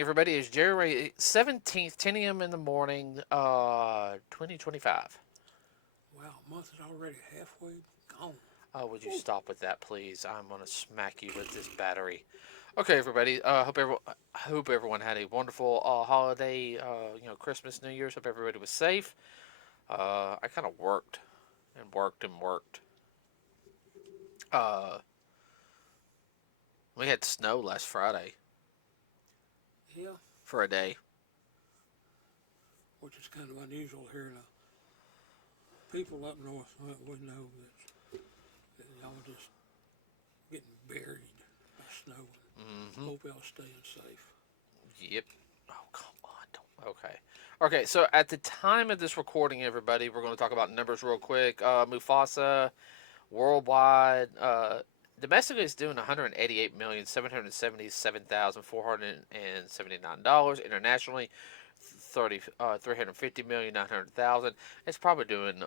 morning, everybody. It's January 17th, 10 a.m. in the morning, 2025. Wow, month is already halfway gone. Oh, would you stop with that, please? I'm going to smack you with this battery. Okay, everybody. Hope everyone had a wonderful holiday, Christmas, New Year's. Hope everybody was safe. I kind of worked and worked and worked. Uh, we had snow last Friday Yeah, for a day. which is kind of unusual here. People up north would know that y'all just getting buried by snow. Mm-hmm. Hope y'all staying safe. Yep. Oh, come on. Don't. Okay. Okay, so at the time of this recording, everybody, we're going to talk about numbers real quick. Mufasa, worldwide, domestically, it's doing $188,777,479. Internationally, 350,900,000. It's probably doing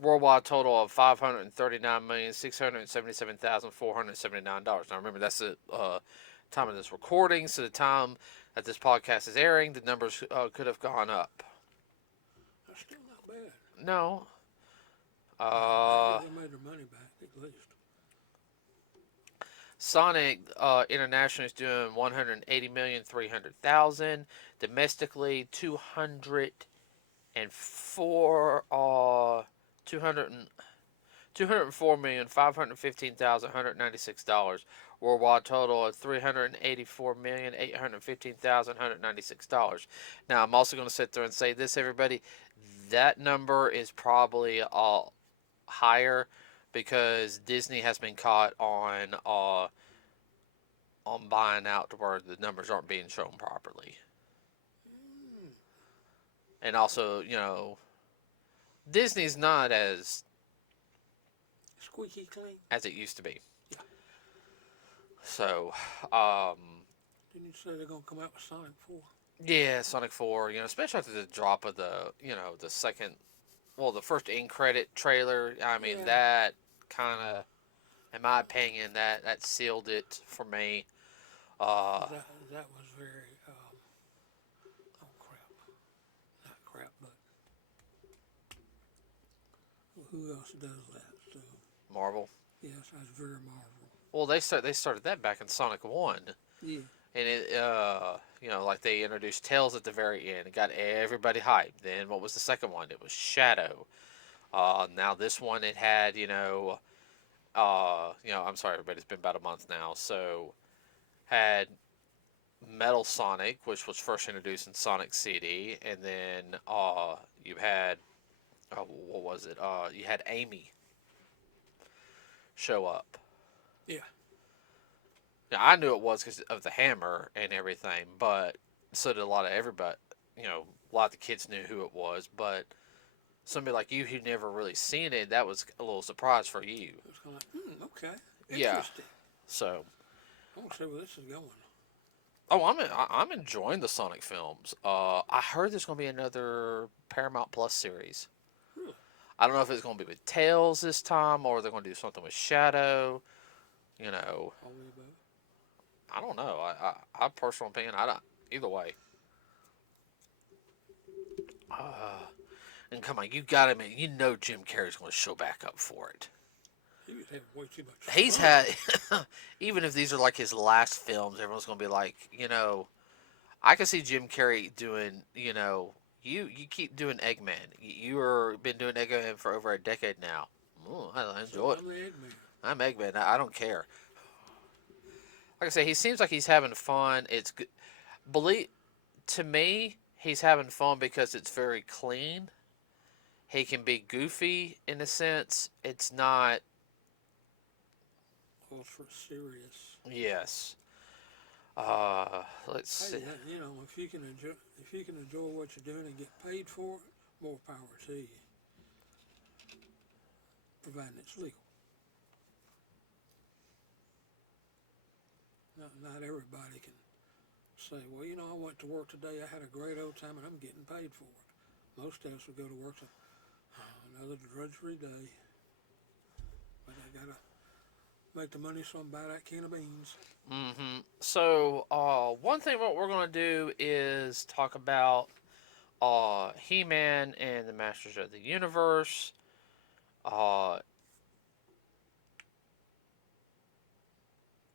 worldwide total of $539,677,479. Now remember, that's the time of this recording, so the time that this podcast is airing, the numbers could have gone up. That's still not bad. No. They made their money back at least. Sonic International is doing 180,300,000. Domestically, 204 $204,515,196. Worldwide total of $384,815,196. Now, I'm also going to sit there and say this, everybody. That number is probably higher because Disney has been caught on buying out to where the numbers aren't being shown properly. And also, Disney's not as Squeaky clean. as it used to be. Yeah. So, Didn't you say they're gonna come out with Sonic 4? yeah, Sonic 4, especially after the drop of the first end credit trailer. I mean, Yeah. that kind of, in my opinion, that sealed it for me. That was very oh crap, not crap, but who else does that? So Marvel. yes, that's very Marvel. Well, they started that back in Sonic 1. Yeah. And it, like they introduced Tails at the very end. It got everybody hyped. Then what was the second one? It was Shadow. Now this one, it had, I'm sorry, everybody. It's been about a month now. So, had Metal Sonic, which was first introduced in Sonic CD, and then you had, what was it? You had Amy show up. Yeah. Now, I knew it was because of the hammer and everything, but so did a lot of everybody. A lot of the kids knew who it was, but somebody like you who never really seen it, that was a little surprise for you. It was kind of like, okay, Yeah. interesting. So, I want to see where this is going. I'm enjoying the Sonic films. I heard there's going to be another Paramount Plus series. Really? I don't know if it's going to be with Tails this time or they're going to do something with Shadow. Only about. I don't know. I personal opinion, I don't. Either way. And come on, you got to admit, Jim Carrey's going to show back up for it. He was having way too much He's fun. had, even if these are like his last films, everyone's going to be like, I can see Jim Carrey doing, you keep doing Eggman. You are been doing Eggman for over a decade now. Ooh, I enjoy it. I'm the Eggman. I'm Eggman. I don't care. Like I say, he seems like he's having fun. It's good. To me, he's having fun because it's very clean. He can be goofy in a sense. It's not. Ultra serious. Yes. Let's see. Hey, if you can enjoy what you're doing and get paid for it, more power to you. Providing it's legal. Not everybody can say, well, I went to work today, I had a great old time, and I'm getting paid for it. Most of us would go to work and say, another drudgery day. But I gotta Make the money so I can buy that can of beans. So, one thing what we're gonna do is talk about He-Man and the Masters of the Universe. Uh,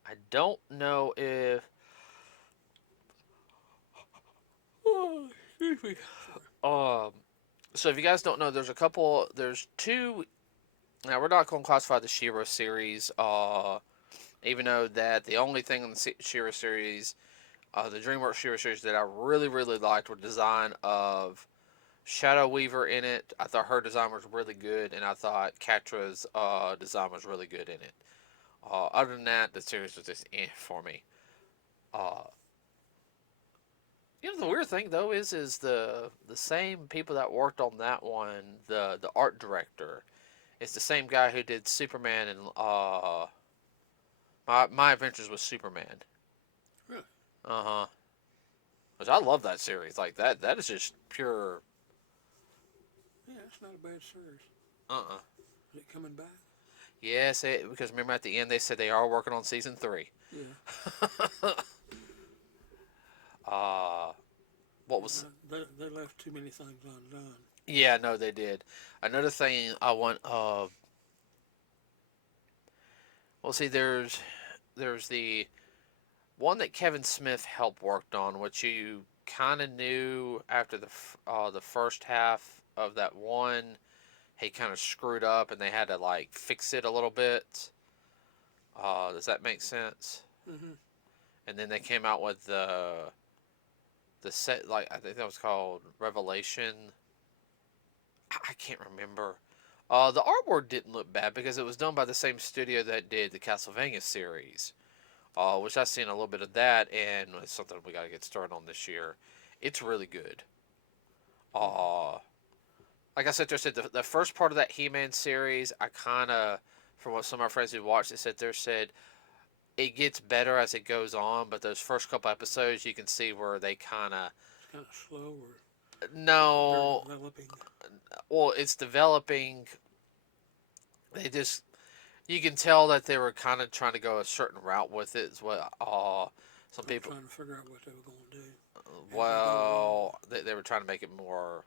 I don't know if. Oh, excuse me. Um, so if you guys don't know, There's two. Now we're not going to classify the She-Ra series. Even though that the only thing in the She-Ra series, the DreamWorks She-Ra series that I really really liked were design of Shadow Weaver in it. I thought her design was really good, and I thought Catra's design was really good in it. Other than that, the series was just for me. Uh, the weird thing though is the same people that worked on that one, the art director, it's the same guy who did Superman and my Adventures with Superman. Really? Uh huh. Which I love that series. Like that is just pure. Yeah, it's not a bad series. Uh. Is it coming back? Yes, because remember at the end they said they are working on season 3. Yeah. uh, what Yeah, was? they left too many things undone. Yeah, no, they did. Another thing I want. Well, see, there's the one that Kevin Smith helped worked on, which you kind of knew after the first half of that one. He kind of screwed up, and they had to like fix it a little bit. Does that make sense? Mm-hmm. And then they came out with the set, like I think that was called Revelation. I can't remember. The artwork didn't look bad because it was done by the same studio that did the Castlevania series, which I've seen a little bit of that, and it's something we got to get started on this year. It's really good. Uh, like I said, the first part of that He-Man series, I kind of, from what some of my friends who watched it said it gets better as it goes on, but those first couple episodes, you can see where they kind of It's kind of slow, or they're no, developing. well, it's developing. They just you can tell that they were kind of trying to go a certain route with it. Is what some I'm people. trying to figure out what they were going to do as they go along. Well, they were trying to make it more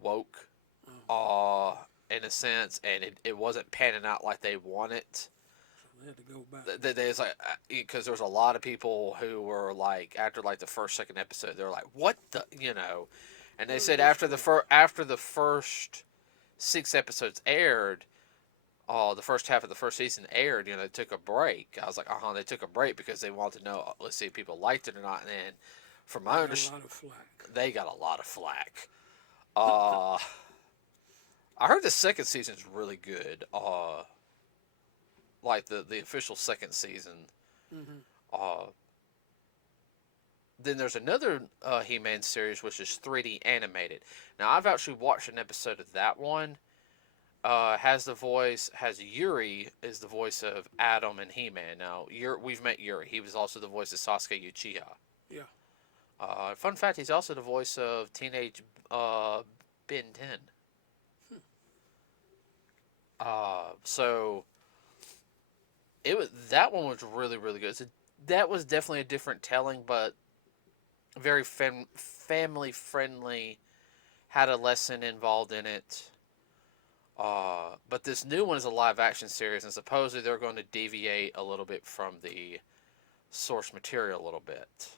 woke, Oh, in a sense, and it wasn't panning out like they wanted. so they had to go back. They was like because there was a lot of people who were like after like the first second episode they were like what the and they What is said this for? after the first 6 episodes aired, the first half of the first season aired, they took a break. I was like, they took a break because they wanted to know, let's see if people liked it or not. And then, from They my got a understanding, lot of flack. they got a lot of flack. Uh, I heard the second season's really good. Like the official second season. Mm-hmm. Uh, then there's another He-Man series which is 3D animated. Now I've actually watched an episode of that one. Has Yuri is the voice of Adam and He-Man. Now we've met Yuri. He was also the voice of Sasuke Uchiha. Yeah. Fun fact: he's also the voice of Teenage Ben 10. So that one was really really good. So that was definitely a different telling, but very family friendly. Had a lesson involved in it. But this new one is a live action series, and supposedly they're going to deviate a little bit from the source material a little bit.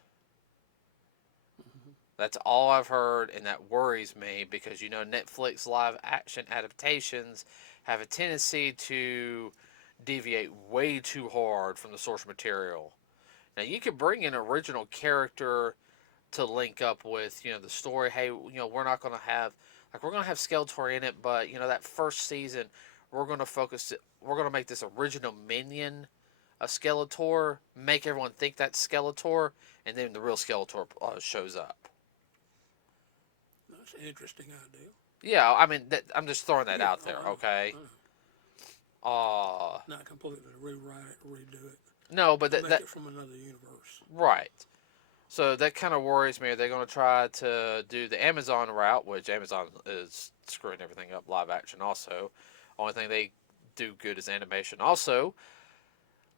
Mm-hmm. That's all I've heard, and that worries me because Netflix live action adaptations have a tendency to deviate way too hard from the source material. Now you could bring in an original character to link up with the story. Hey, we're not going to have we're going to have Skeletor in it, but that first season we're going to we're going to make this original minion a Skeletor, make everyone think that's Skeletor, and then the real Skeletor shows up. That's an interesting idea. Yeah, I mean I'm just throwing that Yeah, out there, okay? I know. Uh Not completely rewrite it, redo it, no, but make it from another universe. right. So that kind of worries me. Are they going to try to do the Amazon route, which Amazon is screwing everything up live action also? Only thing they do good is animation. Also,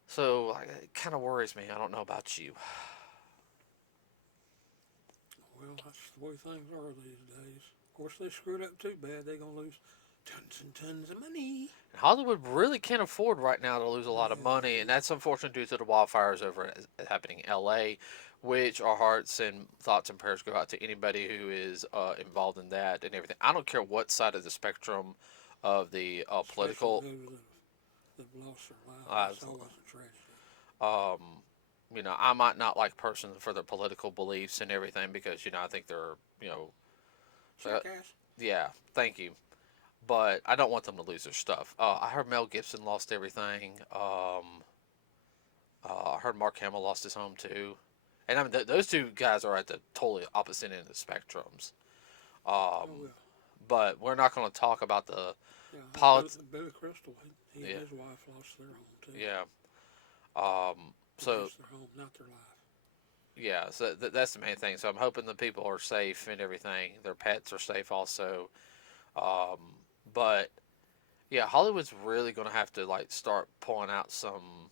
So it kind of worries me. I don't know about you. Well, that's the way things are these days. Of course, they screwed up too bad. They're gonna lose tons and tons of money. Hollywood really can't afford right now to lose a lot of money, and No. that's unfortunate due to the wildfires over happening in LA, which our hearts and thoughts and prayers go out to anybody who is involved in that and everything. I don't care what side of the spectrum of the Especially political. those that've lost their life. Uh, That's always a tragedy. um, I might not like a person for their political beliefs and everything because I think they're uh, Jackass. yeah. Thank you, but I don't want them to lose their stuff. I heard Mel Gibson lost everything. I heard Mark Hamill lost his home too, and I mean those two guys are at the totally opposite end of the spectrums. Oh Um, well. but we're not going to talk about the Yeah, politics. Billy Crystal, he and Yeah, his wife lost their home too. yeah. So Lost their home, not their life. yeah, so that's the main thing. So I'm hoping the people are safe and everything. Their pets are safe also. Um, but yeah, Hollywood's really going to have to like start pulling out some.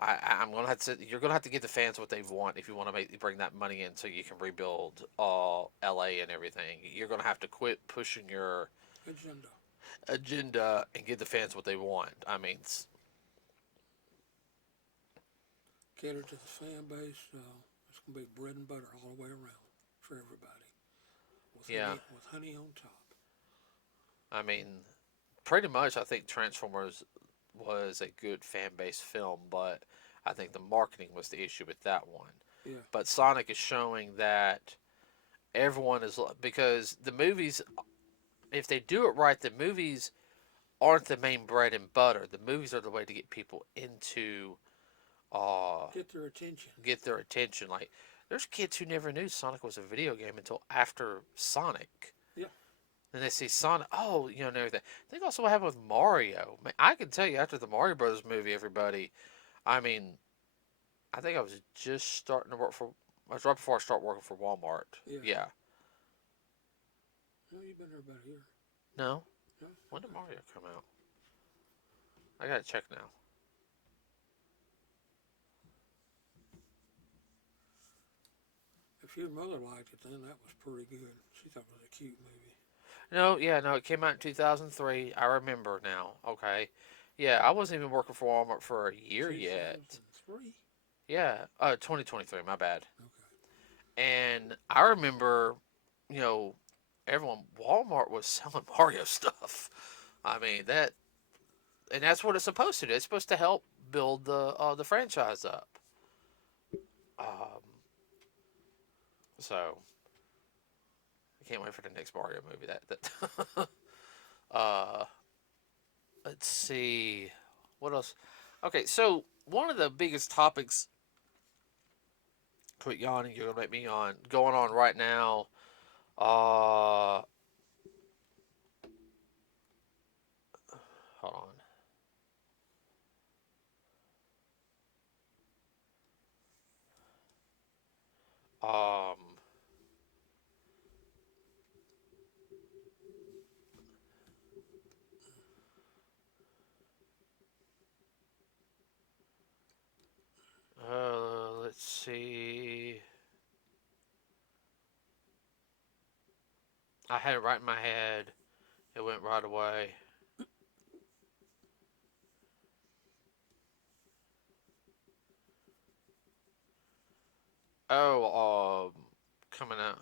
I'm gonna have to. You're gonna have to give the fans what they want if you want to bring that money in, so you can rebuild LA and everything. You're gonna have to quit pushing your Agenda. agenda and give the fans what they want. I mean, Cater to the fan base. It's gonna be bread and butter all the way around for everybody. yeah. With honey on top. I mean, pretty much. I think Transformers was a good fan base film, but I think the marketing was the issue with that one. Yeah. But Sonic is showing that everyone is because the movies, if they do it right, the movies aren't the main bread and butter. The movies are the way to get people into uh Get their attention. get their attention. Like there's kids who never knew Sonic was a video game until after Sonic. Yeah. And they see Sonic, oh, and everything. Think also what happened with Mario. Man, I can tell you after the Mario Brothers movie, everybody. I mean, I think I was just starting to work for. I was right before I start working for Walmart. Yeah. Yeah. No, you've been here about a year. No. No. When did Okay. Mario come out? I gotta check now. If your mother liked it, then that was pretty good. She thought it was a cute movie. No, yeah, no, it came out in 2003. I remember now. Okay. Yeah, I wasn't even working for Walmart for a year yet. 2003. Yeah, 2023, my bad. Okay. And I remember, you know, everyone, Walmart was selling Mario stuff. I mean, and that's what it's supposed to do. It's supposed to help build the franchise up. Um, so I can't wait for the next Mario movie. That uh, let's see, what else? Okay, so one of the biggest topics. Quit yawning. You're gonna make me yawn. Going on right now. Uh, hold on. Let's see. I had it right in my head. It went right away. Oh, coming out.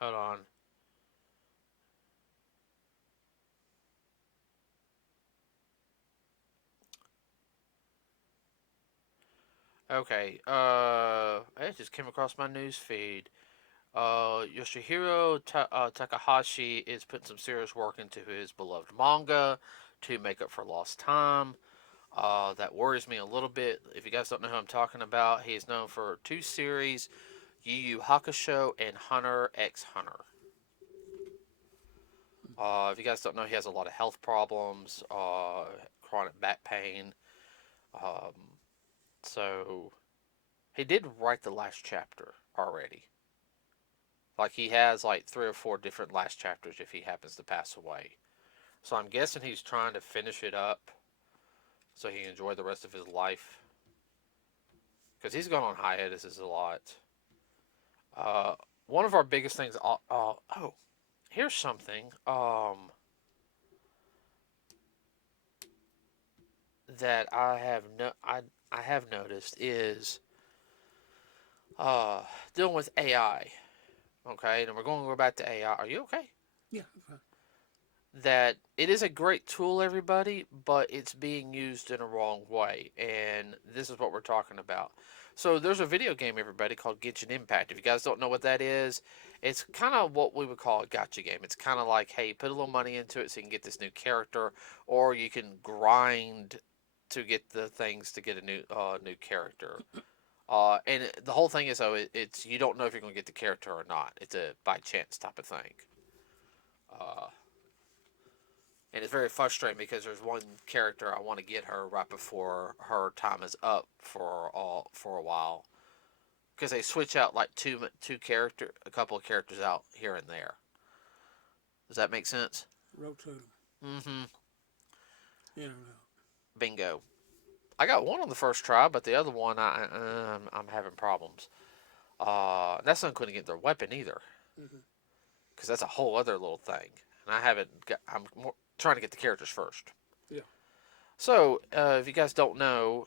Hold on. Okay. It just came across my news feed. Yoshihiro Takahashi is putting some serious work into his beloved manga to make up for lost time. That worries me a little bit. If you guys don't know who I'm talking about, he is known for two series, Yu Yu Hakusho and Hunter x Hunter. If you guys don't know, he has a lot of health problems, chronic back pain. Um, so He did write the last chapter already. Like he has like 3 or 4 different last chapters if he happens to pass away. So I'm guessing he's trying to finish it up so he can enjoy the rest of his life. Because he's gone on hiatus a lot. Uh, One of our biggest things. Oh, here's something. That I have noticed is dealing with AI. Okay, and we're going to go back to AI. Are you okay? Yeah, fine. That it is a great tool, everybody, but it's being used in a wrong way, and this is what we're talking about. So there's a video game, everybody, called Genshin Impact. If you guys don't know what that is, it's kind of what we would call a gotcha game. It's kind of like, hey, put a little money into it so you can get this new character, or you can grind to get the things to get a new character. And the whole thing is, though, it's you don't know if you're going to get the character or not. It's a by chance type of thing. Uh, and it's very frustrating because there's one character I want to get her right before her time is up for a while because they switch out like a couple of characters out here and there. Does that make sense? Rotate them. Mm-hmm. In and out. Bingo. I got one on the first try, but the other one I'm having problems. That's not going to get their weapon either, Mm-hmm. because that's a whole other little thing. And I haven't got. I'm more trying to get the characters first. Yeah. So, if you guys don't know,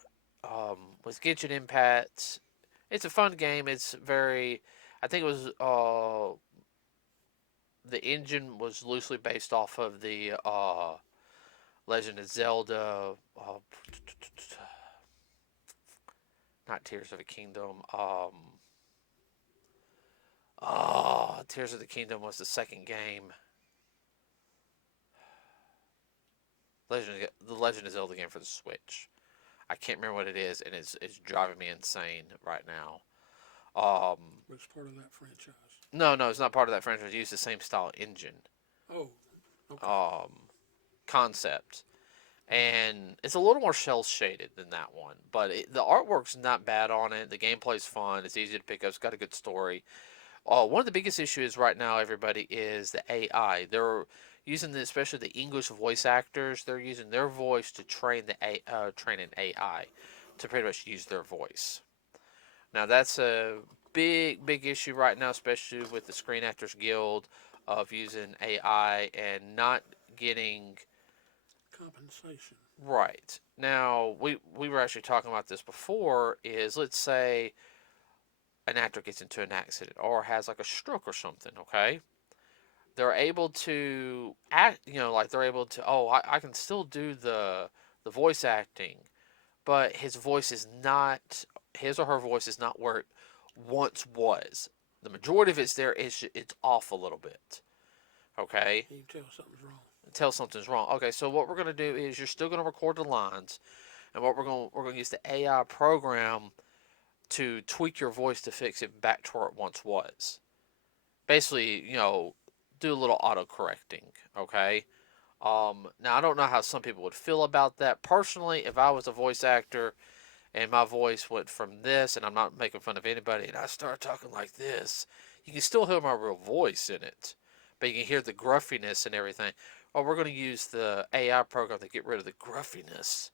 with Genshin Impact, it's a fun game. It's very. I think it was. The engine was loosely based off of the Legend of Zelda. Not Tears of a Kingdom. Tears of the Kingdom was the second game. The Legend of Zelda game for the Switch. I can't remember what it is, and it's driving me insane right now. It's part of that franchise. No, it's not part of that franchise. It used the same style engine, Oh, okay. concept, and it's a little more shell shaded than that one. But the artwork's not bad on it. The gameplay's fun. It's easy to pick up. It's got a good story. One of the biggest issues right now, everybody, is the AI. They're using especially the English voice actors. They're using their voice to train an AI to pretty much use their voice. Now that's a big issue right now, especially with the Screen Actors Guild of using AI and not getting Compensation. right. Now we were actually talking about this before. Is let's say an actor gets into an accident or has like a stroke or something. Okay, they're able to act. Like they're able to. Oh, I can still do the voice acting, but his or her voice is not where it once was. The majority of it's there. It's off a little bit. Okay, You can tell something's wrong. tell something's wrong. Okay, so what we're gonna do is you're still gonna record the lines, and what we're gonna use the AI program to tweak your voice to fix it back to where it once was. Basically, do a little auto correcting. Okay. Now I don't know how some people would feel about that. Personally, if I was a voice actor and my voice went from this, and I'm not making fun of anybody, and I start talking like this, you can still hear my real voice in it, but you can hear the gruffiness and everything. Well, we're going to use the AI program to get rid of the gruffiness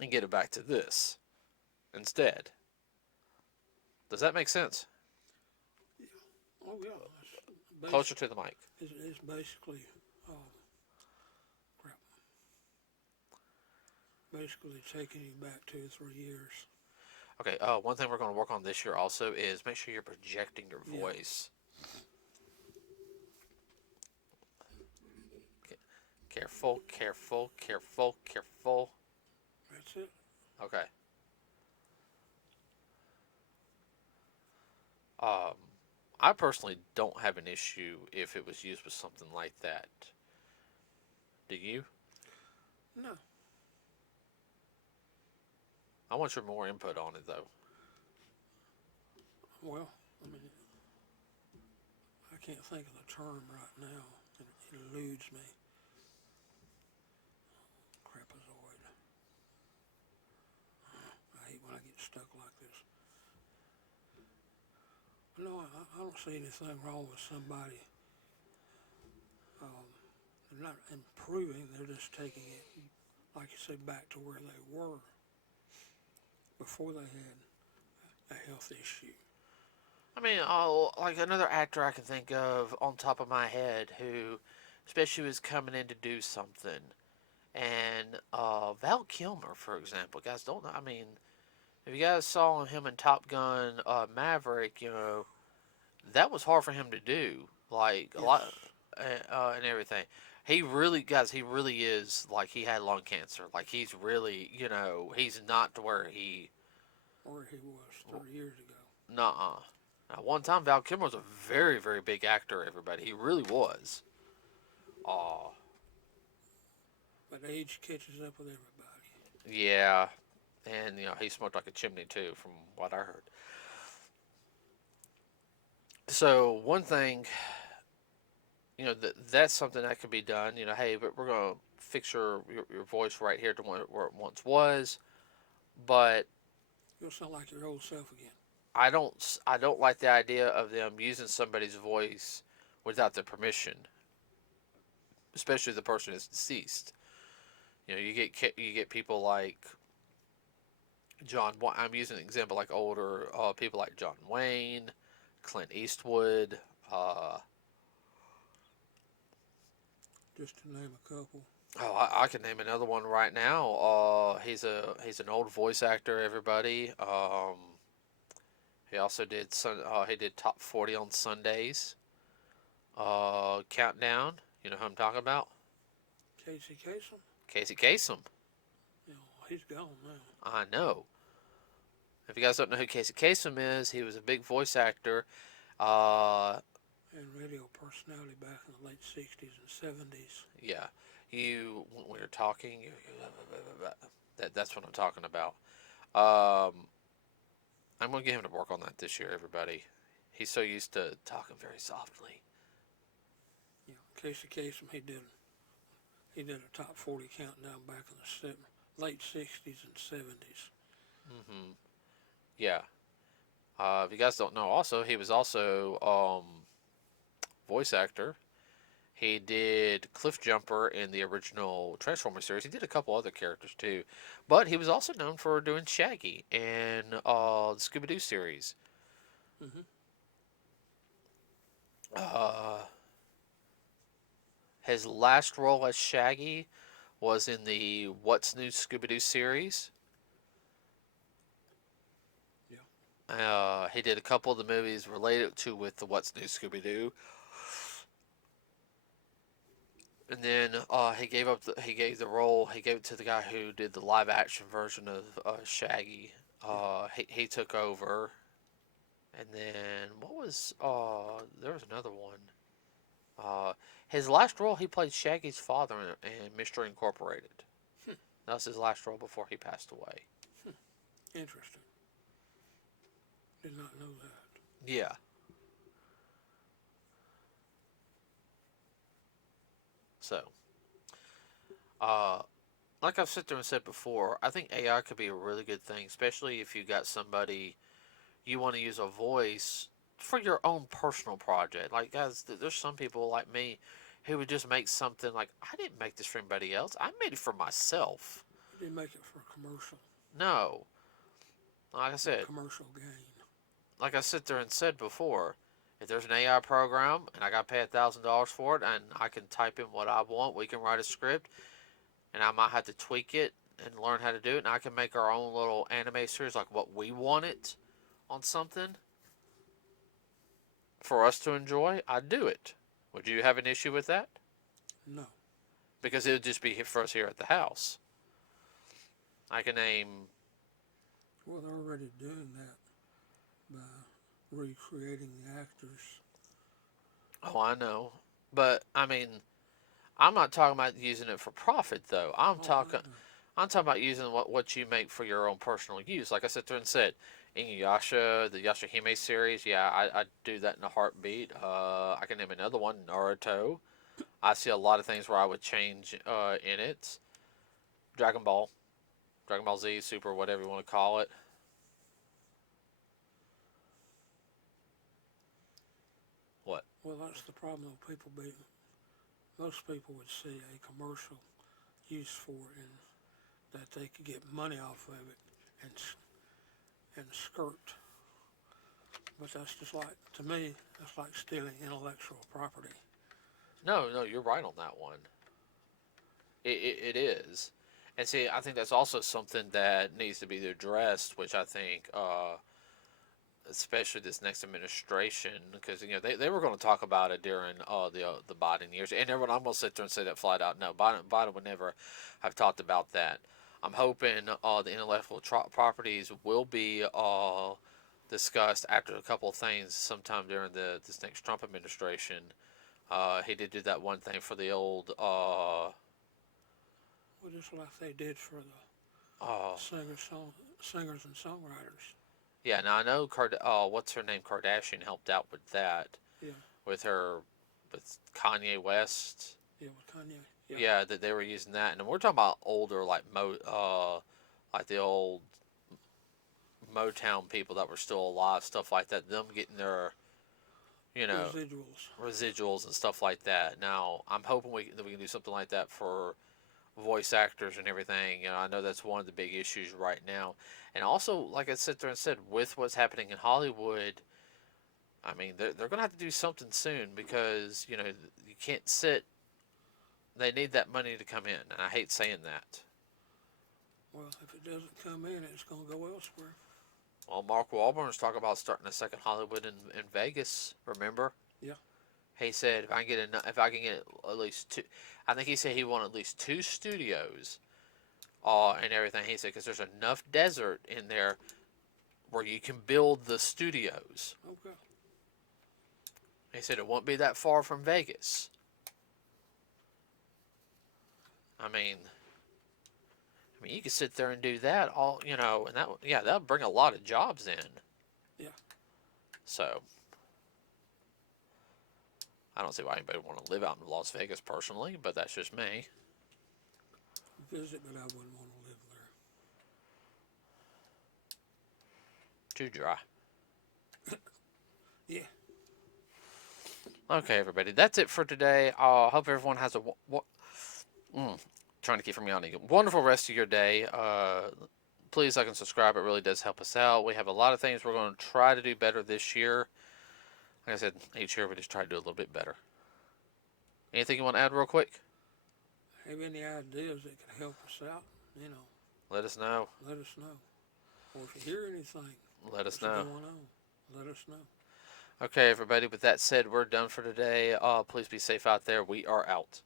and get it back to this instead. Does that make sense? Yeah. Oh, yeah. Closer to the mic. It's basically, crap. Basically taking you back 2 or 3 years. Okay, one thing we're going to work on this year also is make sure you're projecting your voice. Okay. Careful, careful, careful, careful. That's it. Okay. Um, I personally don't have an issue if it was used with something like that. Do you? No. I want your more input on it, though. Well, I mean, I can't think of the term right now. It eludes me. Crapazoid. I hate when I get stuck like this. No, I don't see anything wrong with somebody. They're not improving; they're just taking it, like you said, back to where they were before they had a health issue. I mean, oh, like another actor I can think of on top of my head who, especially was coming in to do something, and Val Kilmer, for example, guys don't know. I mean, if you guys saw him in Top Gun Maverick, that was hard for him to do. Like a Yes, lot, and everything. He really, guys, he really is like he had lung cancer. Like he's really, he's not to where he, where he was 3 years ago. nuh-uh. At one time, Val Kilmer was a very, very big actor. Everybody, he really was. Oh, But age catches up with everybody. yeah, and he smoked like a chimney too, from what I heard. So one thing, that's something that can be done. Hey, but we're gonna fix your voice right here to where it once was. But You'll sound like your old self again. I don't like the idea of them using somebody's voice without their permission, especially the person is deceased. You get people like John. I'm using an example like older people like John Wayne, Clint Eastwood. Just to name a couple. Oh, I can name another one right now. He's an old voice actor. Everybody. He also did he did top 40 on Sundays. Countdown. You know who I'm talking about? Casey Kasem. Casey Kasem. He's gone now. I know. If you guys don't know who Casey Kasem is, he was a big voice actor. Uh, And radio personality back in the late '60s and '70s. yeah. When you're talking, that's what I'm talking about. Um, I'm gonna get him to work on that this year, everybody. He's so used to talking very softly. Casey Kasem. He did a top 40 countdown back in the late '60s and '70s. Yeah. If you guys don't know, also he was also voice actor. He did Cliff Jumper in the original Transformers series. He did a couple other characters too, but he was also known for doing Shaggy in the Scooby Doo series. Mm-hmm. Uh, his last role as Shaggy was in the What's New Scooby Doo series. Yeah. He did a couple of the movies related to with the What's New Scooby Doo, and then he gave the role he gave it to the guy who did the live action version of Shaggy. He took over, and then what was there was another one. His last role he played Shaggy's father in Mystery Incorporated. That was his last role before he passed away. Interesting. Did not know that. Yeah. So, uh, like I've sit there and said before, I think AI could be a really good thing, especially if you got somebody you want to use a voice for your own personal project. Like, guys, there's some people like me who would just make something like, I didn't make this for anybody else. I made it for myself. You didn't make it for a commercial. No. Like I said, Commercial gain. like I sit there and said before, if there's an AI program and I got to pay $1,000 for it and I can type in what I want, we can write a script and I might have to tweak it and learn how to do it, and I can make our own little anime series like what we want it on something for us to enjoy, I'd do it. Would you have an issue with that? No. Because it would just be for us here at the house. I can name. Well, they're already doing that by recreating the actors. Oh, I know, but I mean, I'm not talking about using it for profit though. I'm talking about using what you make for your own personal use. Like I sit there and said, Inuyasha, the Yashahime series, yeah, I do that in a heartbeat. I can name another one, Naruto. I see a lot of things where I would change in it. Dragon Ball, Dragon Ball Z, Super, whatever you want to call it. Well, that's the problem with people being. Most people would see a commercial use for it and that they could get money off of it and skirt. But that's just like, to me, that's like stealing intellectual property. No, no, you're right on that one. It is. And see, I think that's also something that needs to be addressed, which I think, especially this next administration, because they were going to talk about it during the Biden years, and everyone, I'm going to sit there and say that flat out. No, Biden would never have talked about that. I'm hoping the intellectual properties will be discussed after a couple of things sometime during this next Trump administration. He did do that one thing for the old. Well, just like they did for the Uh, singers and songwriters. yeah, now I know what's her name? Kardashian helped out with that Yeah, with her with Kanye West. yeah, with Kanye. Yeah, Yeah, that they were using that, and we're talking about older like the old Motown people that were still alive, stuff like that. Them getting their residuals. residuals and stuff like that. Now I'm hoping that we can do something like that for voice actors and everything. I know that's one of the big issues right now, and also like I sit there and said, with what's happening in Hollywood. I mean, they're going to have to do something soon because you can't sit. They need that money to come in, and I hate saying that. Well, if it doesn't come in, it's going to go elsewhere. Well, Mark Wahlberg's talking about starting a second Hollywood in Vegas. Remember? Yeah. He said if I can get at least two, I think he said he wanted at least two studios, and everything. He said because there's enough desert in there where you can build the studios. Okay. He said it won't be that far from Vegas. I mean, you could sit there and do that and that'll bring a lot of jobs in. Yeah. So, I don't see why anybody would want to live out in Las Vegas personally, but that's just me. Visit, but I wouldn't want to live Too dry. there. Yeah. Okay, everybody, that's it for today. I hope everyone has a trying to keep from yawning. Wonderful rest of your day. Please like and subscribe. It really does help us out. We have a lot of things we're going to try to do better this year. Like I said, each year we just try to do a little bit better. Anything you want to add real quick? Have any ideas that could help us out? Let us know. Let us know. Or if you hear anything, Let us what's know. going on, let us know. Okay, everybody. With that said, we're done for today. Please be safe out there. We are out.